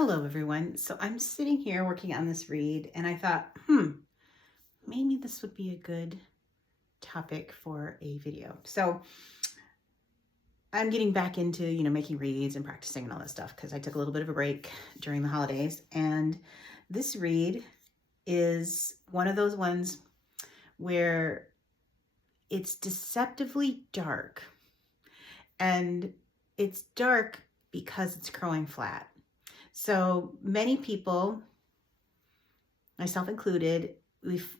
Hello everyone. So I'm sitting here working on this reed and I thought, maybe this would be a good topic for a video. So I'm getting back into, making reeds and practicing and all that stuff because I took a little bit of a break during the holidays. And this reed is one of those ones where it's deceptively dark. And it's dark because it's crowing flat. So many people, myself included,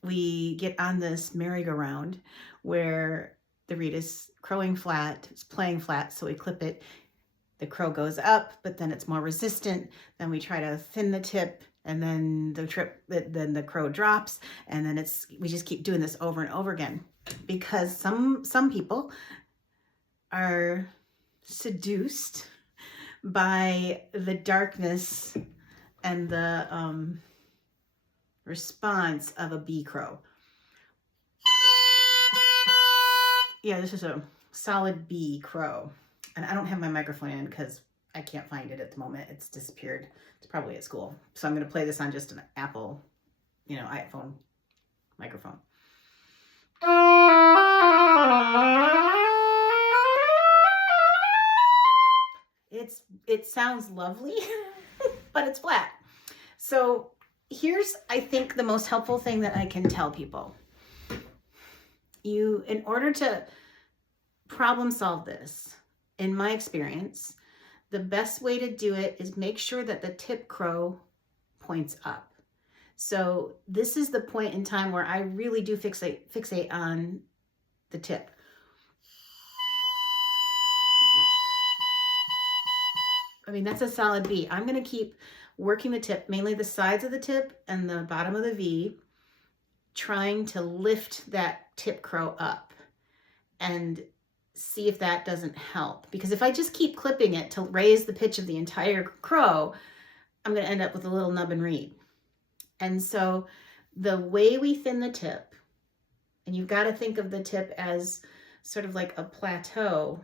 we get on this merry-go-round where the reed is crowing flat, it's playing flat, so we clip it. The crow goes up, but then it's more resistant. Then we try to thin the tip, and then the crow drops, and then we just keep doing this over and over again because some people are seduced by the darkness and the response of a bee crow. Yeah, this is a solid bee crow. And I don't have my microphone in because I can't find it at the moment. It's disappeared. It's probably at school. So I'm going to play this on just an Apple, iPhone microphone. It sounds lovely, but it's flat. So here's, I think, the most helpful thing that I can tell people. In order to problem solve this, in my experience, the best way to do it is make sure that the tip crow points up. So this is the point in time where I really do fixate on the tip. I mean, that's a solid V. I'm going to keep working the tip, mainly the sides of the tip and the bottom of the V, trying to lift that tip crow up and see if that doesn't help. Because if I just keep clipping it to raise the pitch of the entire crow, I'm going to end up with a little nubbin reed. And so the way we thin the tip, and you've got to think of the tip as sort of like a plateau,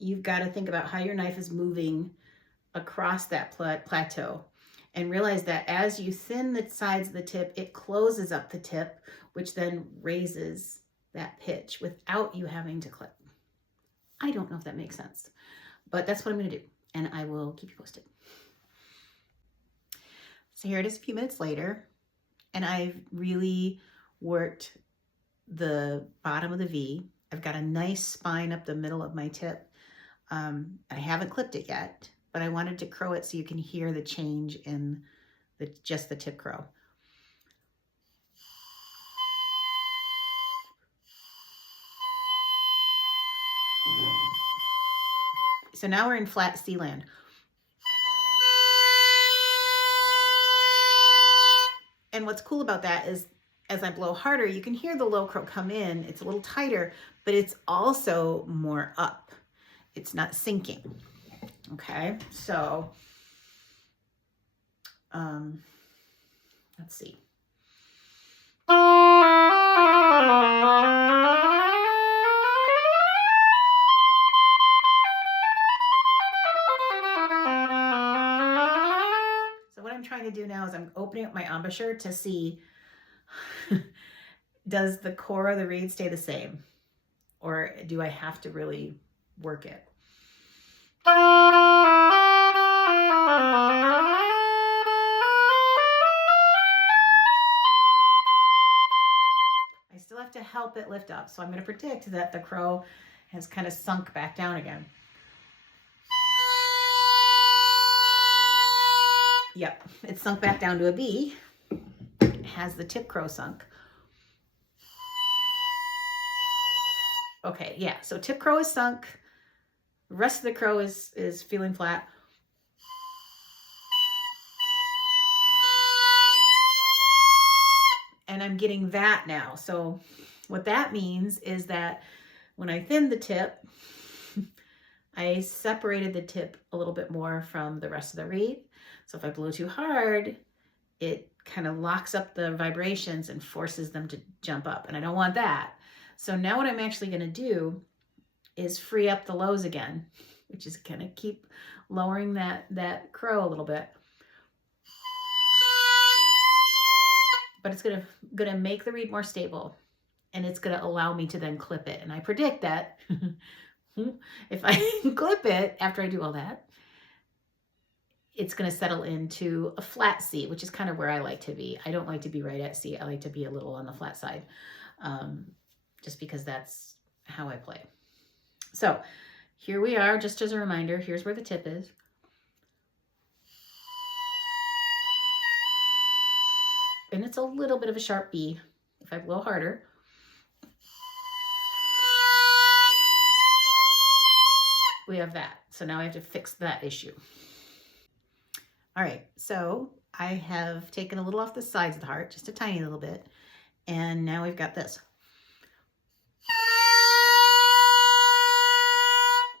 you've got to think about how your knife is moving across that plateau and realize that as you thin the sides of the tip, it closes up the tip, which then raises that pitch without you having to clip. I don't know if that makes sense, but that's what I'm going to do, and I will keep you posted. So here it is a few minutes later, and I've really worked the bottom of the V. I've got a nice spine up the middle of my tip. I haven't clipped it yet, but I wanted to crow it so you can hear the change in just the tip crow. So now we're in flat C land. And what's cool about that is as I blow harder, you can hear the low crow come in. It's a little tighter, but it's also more up. It's not sinking. Okay, so let's see. So what I'm trying to do now is I'm opening up my embouchure to see does the core of the reed stay the same, or do I have to really work it? I still have to help it lift up, so I'm going to predict that the crow has kind of sunk back down again. Yep, it's sunk back down to a B. It has the tip crow sunk. Okay, yeah, so tip crow is sunk. The rest of the crow is feeling flat. And I'm getting that now. So what that means is that when I thinned the tip, I separated the tip a little bit more from the rest of the reed. So if I blow too hard, it kind of locks up the vibrations and forces them to jump up. And I don't want that. So now what I'm actually going to do is free up the lows again, which is going to keep lowering that crow a little bit. but it's gonna make the reed more stable, and it's gonna allow me to then clip it. And I predict that if I clip it after I do all that, it's going to settle into a flat C, which is kind of where I like to be. I don't like to be right at C. I like to be a little on the flat side, just because that's how I play. So here we are, just as a reminder, here's where the tip is. And it's a little bit of a sharp B. If I blow harder, we have that. So now I have to fix that issue. All right, so I have taken a little off the sides of the heart, just a tiny little bit. And now we've got this.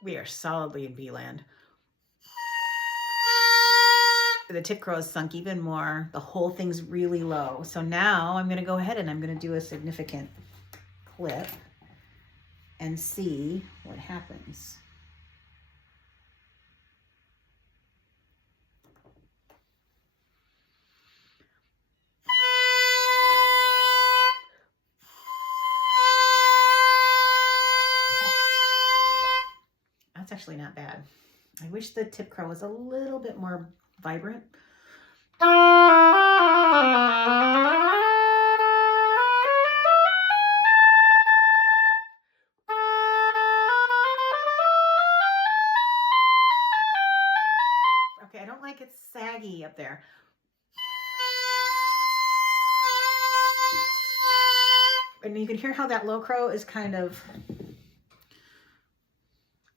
We are solidly in B land. The tip crow is sunk even more. The whole thing's really low. So now I'm going to go ahead and I'm going to do a significant clip and see what happens. That's actually not bad. I wish the tip crow was a little bit more vibrant. Okay, I don't like it saggy up there. And you can hear how that low crow is kind of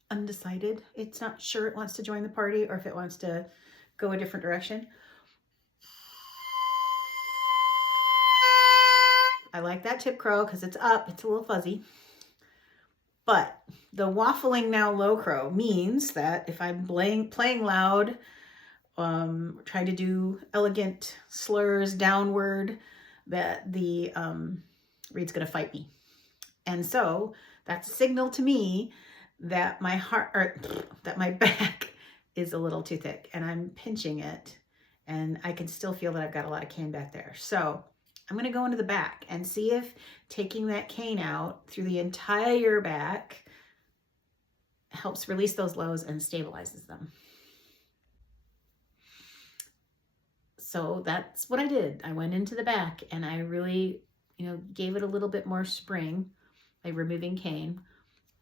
undecided. It's not sure it wants to join the party or if it wants to go a different direction. I like that tip crow because it's up, it's a little fuzzy. But the waffling now low crow means that if I'm playing loud, trying to do elegant slurs downward, that the reed's going to fight me. And so that's a signal to me that my heart, or that my back is a little too thick, and I'm pinching it, and I can still feel that I've got a lot of cane back there. So I'm going to go into the back and see if taking that cane out through the entire back helps release those lows and stabilizes them. So that's what I did. I went into the back and I really, gave it a little bit more spring by removing cane.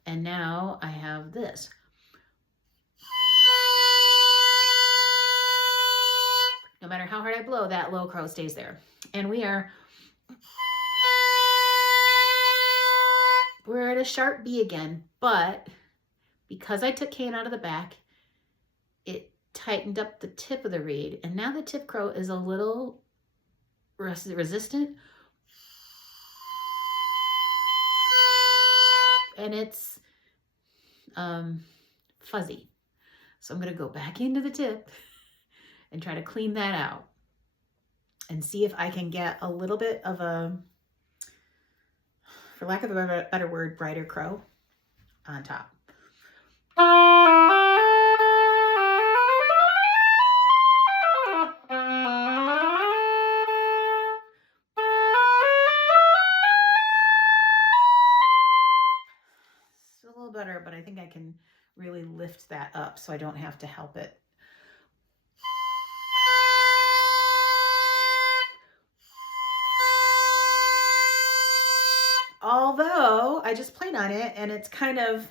And now I have this. No matter how hard I blow, that low crow stays there. And we're at a sharp B again, but because I took cane out of the back, it tightened up the tip of the reed. And now the tip crow is a little resistant. And it's fuzzy. So I'm going to go back into the tip and try to clean that out and see if I can get a little bit of a, for lack of a better word, brighter crow on top. It's a little better, but I think I can really lift that up so I don't have to help it. Although I just played on it and it's kind of,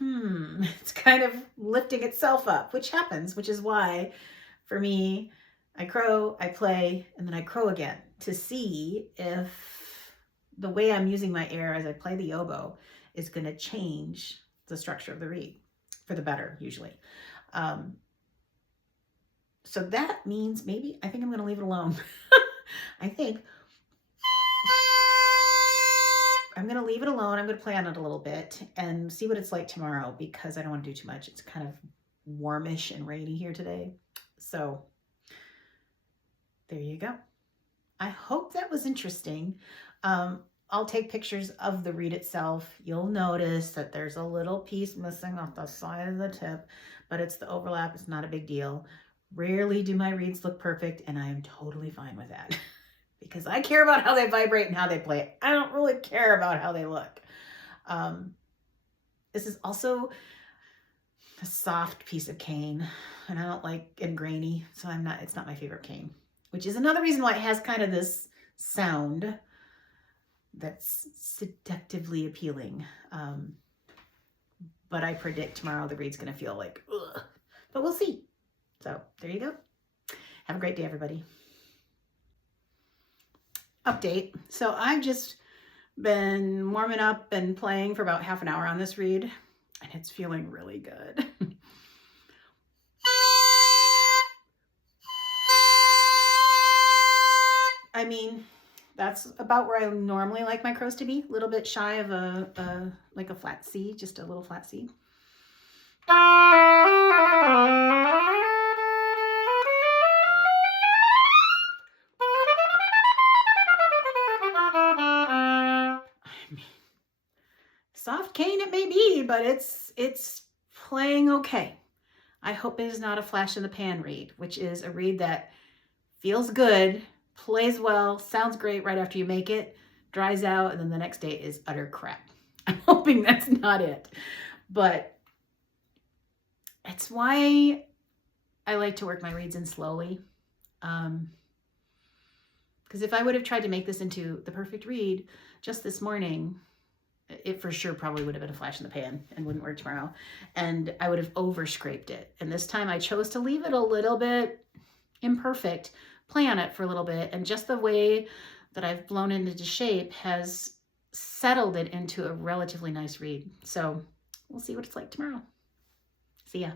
it's kind of lifting itself up, which happens, which is why for me, I crow, I play, and then I crow again to see if the way I'm using my air as I play the oboe is going to change the structure of the reed for the better, usually. So that means maybe, I think I'm going to leave it alone. I think I'm going to leave it alone. I'm going to play on it a little bit and see what it's like tomorrow because I don't want to do too much. It's kind of warmish and rainy here today. So there you go. I hope that was interesting. I'll take pictures of the reed itself. You'll notice that there's a little piece missing off the side of the tip, but it's the overlap. It's not a big deal. Rarely do my reeds look perfect, and I am totally fine with that because I care about how they vibrate and how they play. I don't really care about how they look. This is also a soft piece of cane, and I don't like it grainy, so it's not my favorite cane, which is another reason why it has kind of this sound that's seductively appealing. But I predict tomorrow the reed's going to feel like, ugh. But we'll see. So there you go. Have a great day, everybody. Update. So I've just been warming up and playing for about half an hour on this reed, and it's feeling really good. I mean, that's about where I normally like my crows to be. A little bit shy of like a flat C, just a little flat C. Soft cane it may be, but it's playing okay. I hope it is not a flash in the pan reed, which is a reed that feels good, plays well, sounds great right after you make it, dries out, and then the next day is utter crap. I'm hoping that's not it. But it's why I like to work my reeds in slowly. Because if I would have tried to make this into the perfect reed just this morning, it for sure probably would have been a flash in the pan and wouldn't work tomorrow. And I would have over scraped it. And this time I chose to leave it a little bit imperfect, play on it for a little bit. And just the way that I've blown it into shape has settled it into a relatively nice reed. So we'll see what it's like tomorrow. See ya.